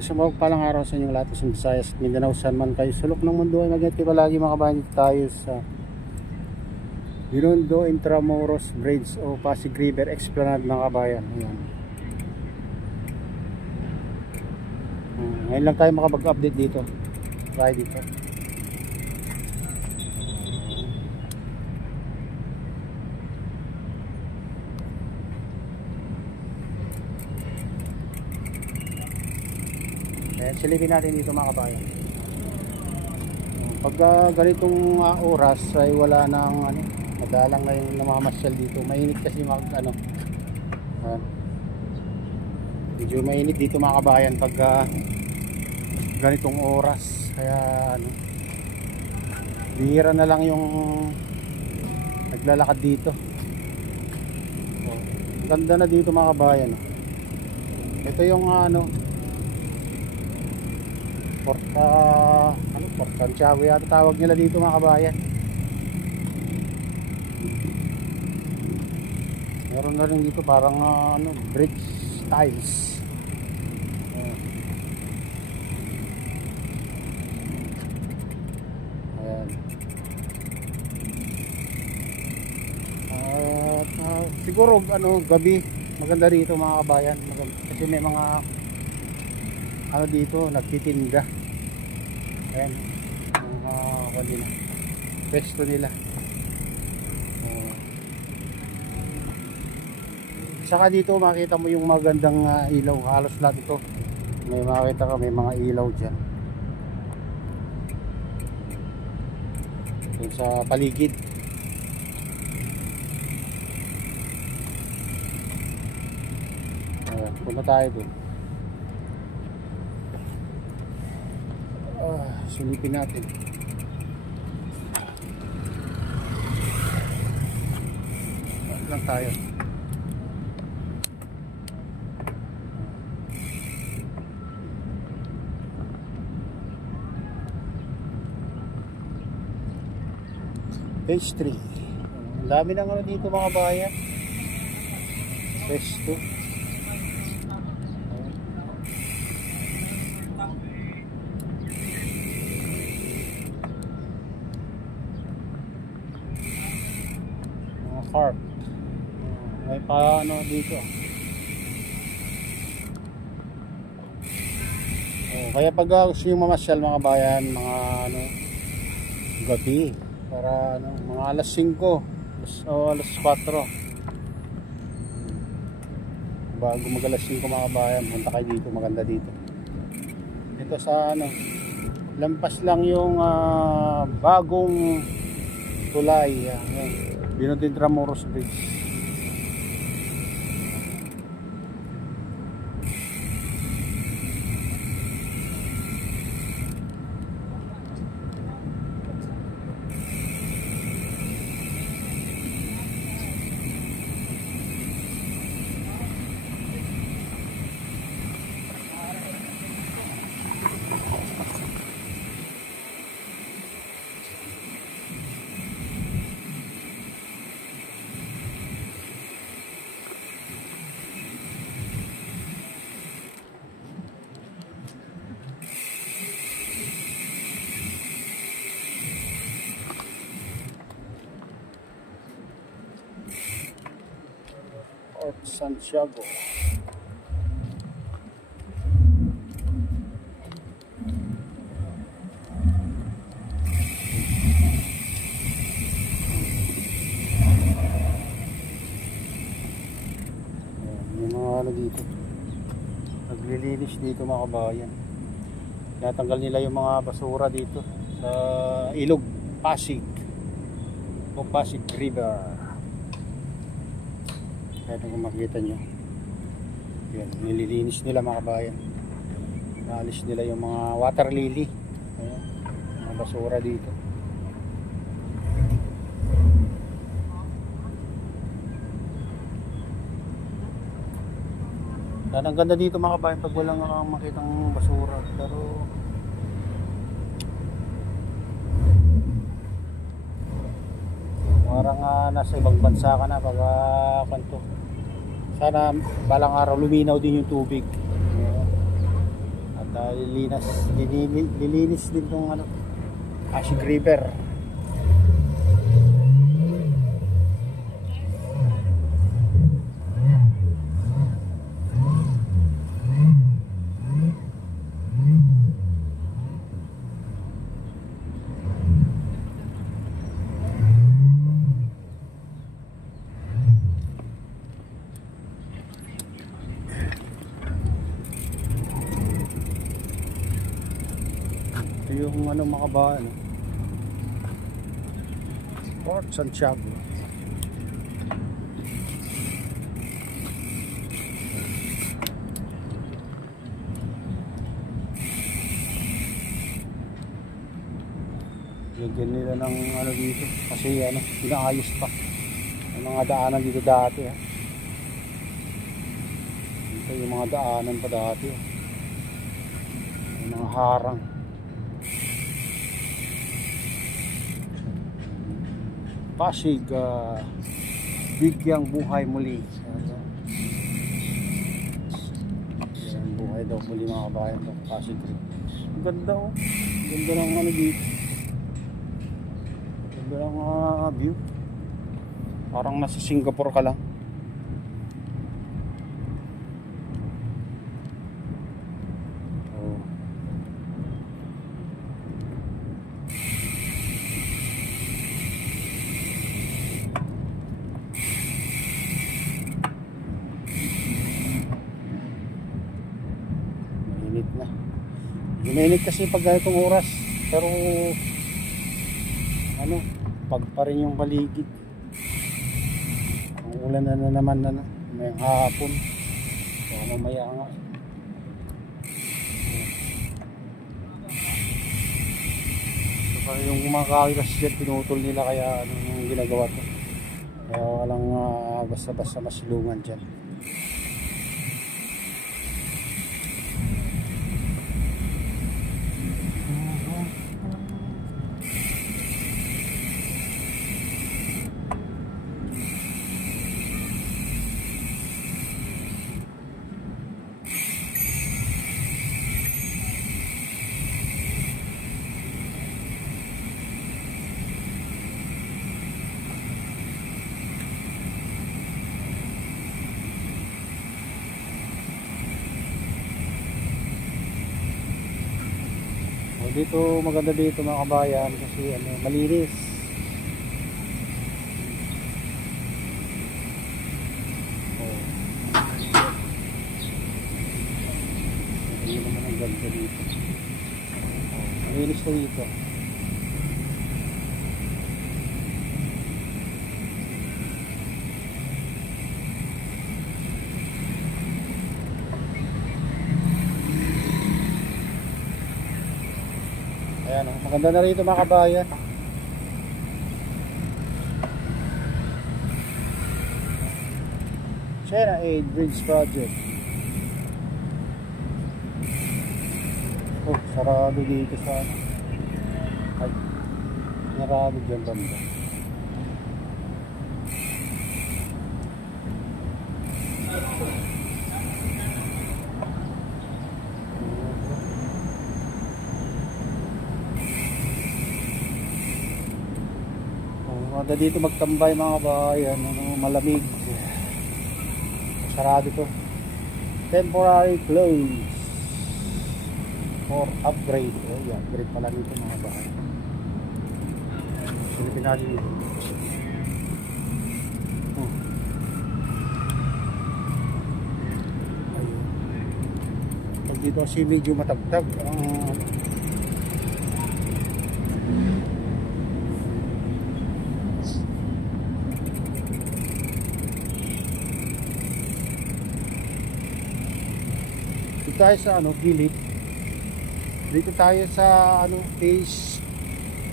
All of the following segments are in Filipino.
Sa palang araw sa inyong lahat sa Visayas at Mindanao, saan man kayo sulok ng mundo ay mag-ingat kayo palagi mga kabayan. Dito tayo sa Binondo Intramuros Bridge o Pasig River Esplanade mga kabayan. Ayan. Ngayon lang tayo makapag-update dito. Tayo dito. Ayan, silipin natin dito mga kabayan. Pag ganitong oras ay wala nang madalang na yung namamasyal dito. Mainit kasi medyo mainit dito mga kabayan pag ganitong oras. Kaya bihira na lang yung naglalakad dito. Ganda na dito mga kabayan. Ito yung Port Santiago yata tawag nila dito mga kabayan. Meron na rin dito parang bridge tiles. Ayan. Siguro gabi maganda dito mga kabayan. Kasi may mga dito nagtitinda. Ayan, mga pwesto nila. Saka dito makita mo yung magandang ilaw. Halos lahat ito may makita ka, may mga ilaw dyan dun sa paligid. Ayan, punta tayo dun. Silipin natin. Lang tayo. Page 3. Ang dami na dito mga bayan. Page 2. Park. May dito. Kaya pag gusto yung mamasyal mga bayan, mga gabi para mga alas 5 o alas 4 bago mag alas 5 mga bayan, punta kayo dito, maganda dito. Dito sa lampas lang yung bagong tulay, Binondo Intramuros Bridge. Port Santiago. Yung mga dito naglilinis dito mga kabayan. Natanggal nila yung mga basura dito sa ilog Pasig o Pasig River. Kaya kung makikita nyo, yan, nililinis nila mga kabayan. Naalis nila yung mga water lily. Ayan, mga basura dito. Yan, ang ganda dito mga kabayan pag walang makitang basura. Pero parang nasa ibang bansa ka na pag kanto. Sana balang araw luminaw din yung tubig. At Dahil lilinis din tong ano, Pasig River. Ito yung ano mga kabayan, Port Santiago. Lagyan nila ng ano dito kasi ano, pinaayos pa yung mga daanan dito dati ha. Ito yung mga daanan pa dati ha. Yung mga harang. Pasig, bigyang buhay muli. Yan, buhay daw muli mga kabayan ng Pasig. Ang ganda oh. Ganda ng ano dito. Ganda ng view. Parang nasa Singapore ka lang. Na. Guminit kasi pag ganitong oras, pero ano, pag pa rin yung paligid. Ang ulan na naman na may hapon. So mamaya nga. So yung mga kakilas dyan, pinutol nila kaya ano yung ginagawa to. Kaya walang basta-basta masilungan dyan. Dito maganda dito mga kabayan kasi ano, malinis. Ayun naman ang ganda dito. Malinis na dito. Ayan, maganda na rito mga kabayan. China Aid Bridge Project. Oh, sarado dito sa ano. Ay, sarado dyan banda. Maganda dito magtambay mga kabayan, ano, malamig. Sarado to. Temporary close for upgrade. Oh, yeah, upgrade pala nito mga kabayan. Silipin natin dito. Pag dito kasi medyo matagtag. Tayo sa ano, gilid. Dito tayo sa ano, phase 2.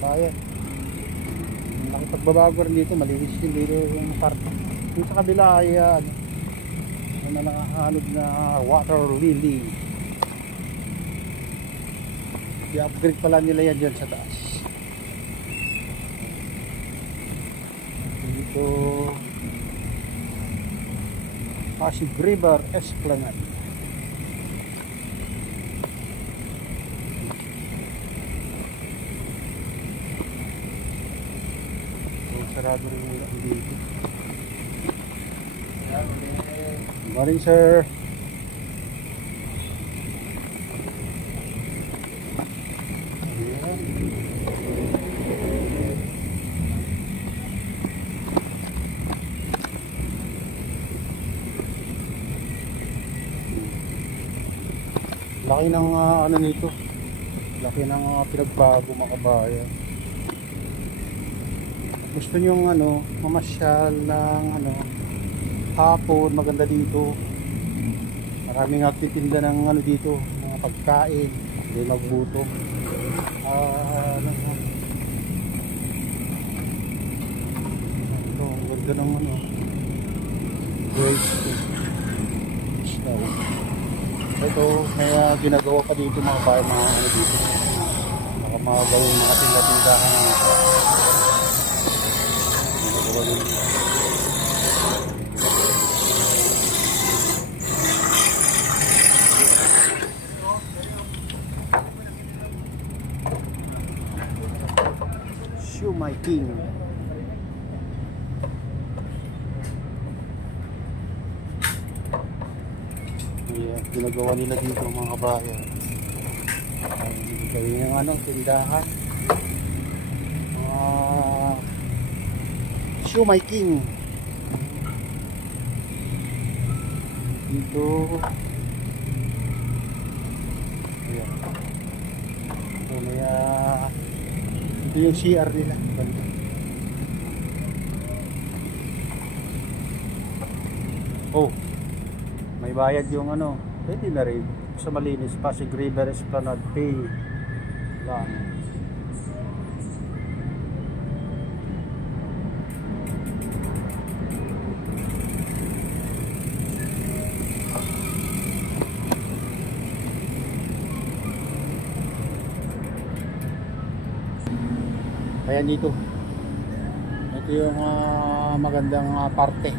Bayan. Nakipagbabago rin dito, malinis din dito yung parto. Dito sa kabila ay ano na nakahanod na water lily. I-upgrade pala nila yan dyan sa taas. Dito Pasig River Esplanade. sarado rin yung ulan dito. Good morning, sir. Laki ng ano nito, laki ng pinagbago mga kabayan. Gusto nyong ano, mamasyal ng ano, hapon, maganda dito. Maraming nagtitinda ng ano dito, mga pagkain, hindi magbuto. Ano, ito, ang ganda ng ano, ito, may ginagawa pa dito mga bayan, mga ano dito, mga gawin mga tinda-tindahan ginagawa dito. Siomai King. Yeah, ginagawa nila dito mga kabayan. Gawin ng ano, tindahan. Siomai King. Dito. Ayan. Ito may ito yung CR nila. Oh, may bayad yung ano, pwede na rin sa malinis. Pasig River Esplanade Pay lang. Ayan dito, ito yung magandang parte.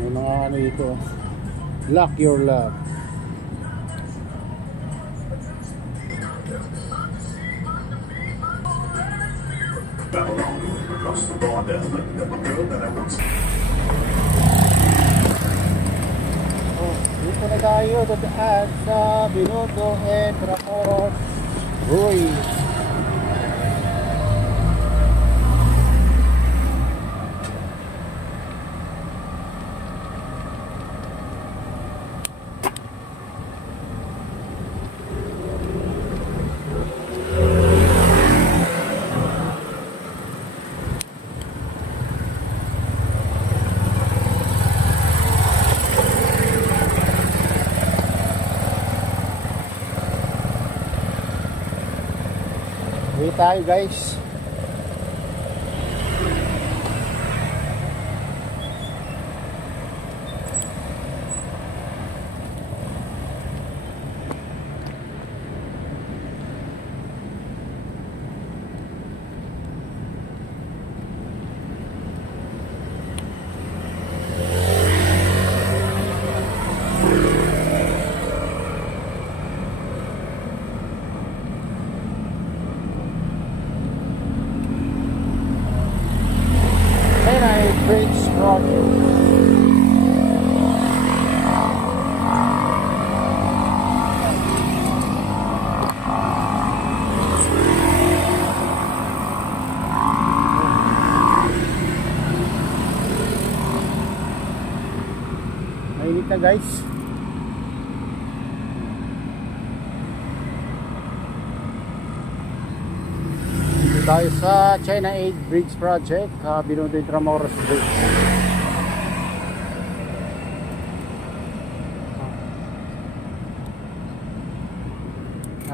May mga ano dito, Lock Your Love. Dito na tayo dadaan sa Binondo and Bracoros Ruiz. Uwi tayo guys. Bridge Project. Mainit na guys. Tayo sa China 8 Bridge Project, Binondo Intramuros Bridge.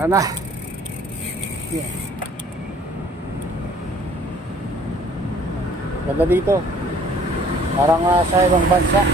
Ano? Yeah. Ganda dito. Parang sa ibang bansa.